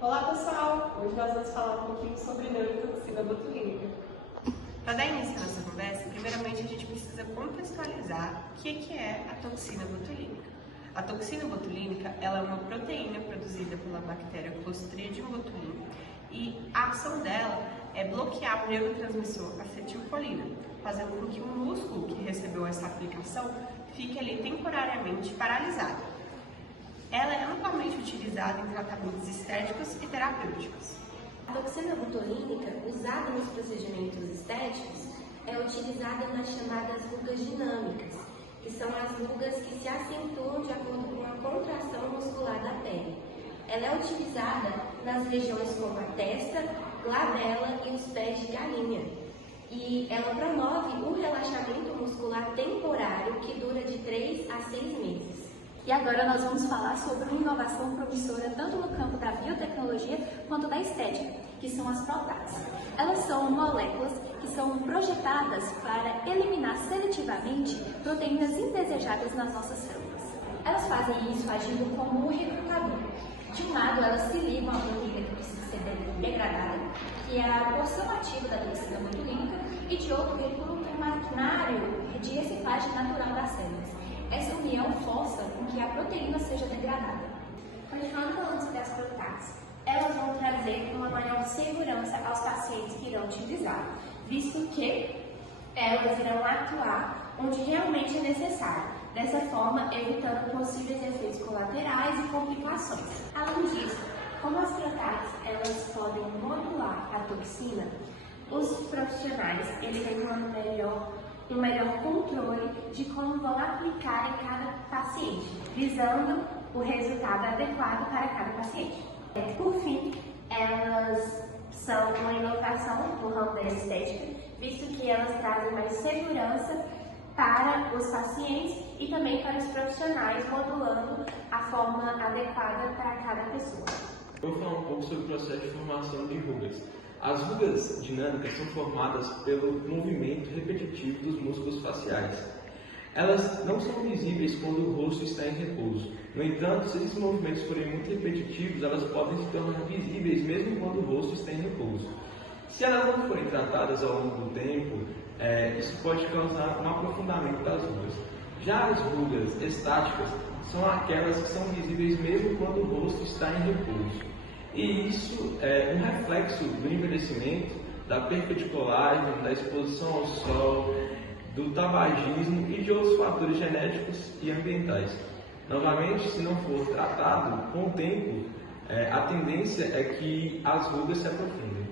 Olá pessoal, hoje nós vamos falar um pouquinho sobre neurotoxina botulínica. Para dar início à nossa conversa, primeiramente a gente precisa contextualizar o que é a toxina botulínica. A toxina botulínica ela é uma proteína produzida pela bactéria Clostridium botulinum e a ação dela é bloquear o neurotransmissor acetilcolina, fazendo com que o músculo que recebeu essa aplicação fique ali temporariamente paralisado. Ela é amplamente utilizada em tratamentos estéticos e terapêuticos. A toxina botulínica, usada nos procedimentos estéticos, é utilizada nas chamadas rugas dinâmicas, que são as rugas que se acentuam de acordo com a contração muscular da pele. Ela é utilizada nas regiões como a testa, glabela e os pés de galinha. E ela promove o relaxamento muscular temporário que dura de 3 a 6 meses. E agora nós vamos falar sobre uma inovação promissora tanto no campo da biotecnologia quanto da estética, que são as próteses. Elas são moléculas que são projetadas para eliminar seletivamente proteínas indesejadas nas nossas células. Elas fazem isso agindo como um recrutador. De um lado, elas se ligam à proteína que precisa ser degradada, que é a porção ativa da toxina botulínica, e de outro, recrutam um maquinário de reciclagem natural das células. Essa união força com que a proteína seja degradada. Continuando falando sobre as proteínas, elas vão trazer uma maior segurança aos pacientes que irão utilizar, visto que elas irão atuar onde realmente é necessário, dessa forma evitando possíveis efeitos colaterais e complicações. Além disso, como as proteínas elas podem modular a toxina, os profissionais eles têm um melhor controle de como vão aplicar em cada paciente, visando o resultado adequado para cada paciente. Por fim, elas são uma inovação no ramo da estética, visto que elas trazem mais segurança para os pacientes e também para os profissionais, modulando a forma adequada para cada pessoa. Eu vou falar um pouco sobre o processo de formação de rugas. As rugas dinâmicas são formadas pelo movimento repetitivo dos músculos faciais. Elas não são visíveis quando o rosto está em repouso. No entanto, se esses movimentos forem muito repetitivos, elas podem se tornar visíveis mesmo quando o rosto está em repouso. Se elas não forem tratadas ao longo do tempo, isso pode causar um aprofundamento das rugas. Já as rugas estáticas são aquelas que são visíveis mesmo quando o rosto está em repouso. E isso é um reflexo do envelhecimento, da perca de colágeno, da exposição ao sol, do tabagismo e de outros fatores genéticos e ambientais. Novamente, se não for tratado com o tempo, a tendência é que as rugas se aprofundem.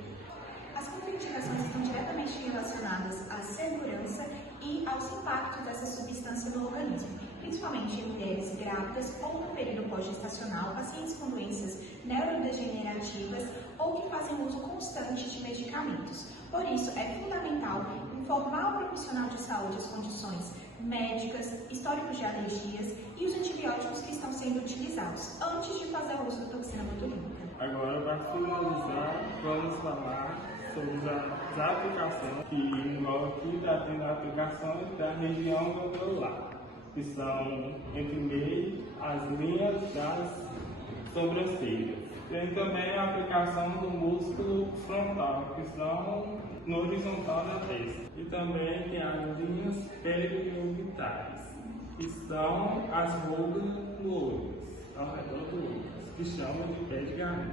As contraindicações estão diretamente relacionadas à segurança e aos impactos dessa substância no organismo, principalmente em mulheres grávidas ou no período pós-gestacional, pacientes com doenças neurodegenerativas ou que fazem uso constante de medicamentos. Por isso, é fundamental informar o profissional de saúde as condições médicas, históricos de alergias e os antibióticos que estão sendo utilizados antes de fazer o uso da toxina botulínica. Agora, para finalizar, vamos falar sobre as aplicações que envolvem aqui das aplicações da região glandular, que são entre meio as linhas das sobrancelhas. Tem também a aplicação do músculo frontal, que são no horizontal da testa. E também tem as linhas periorbitais, que são as rugas no olho, ao redor do olho, que chamam de pé de galinha.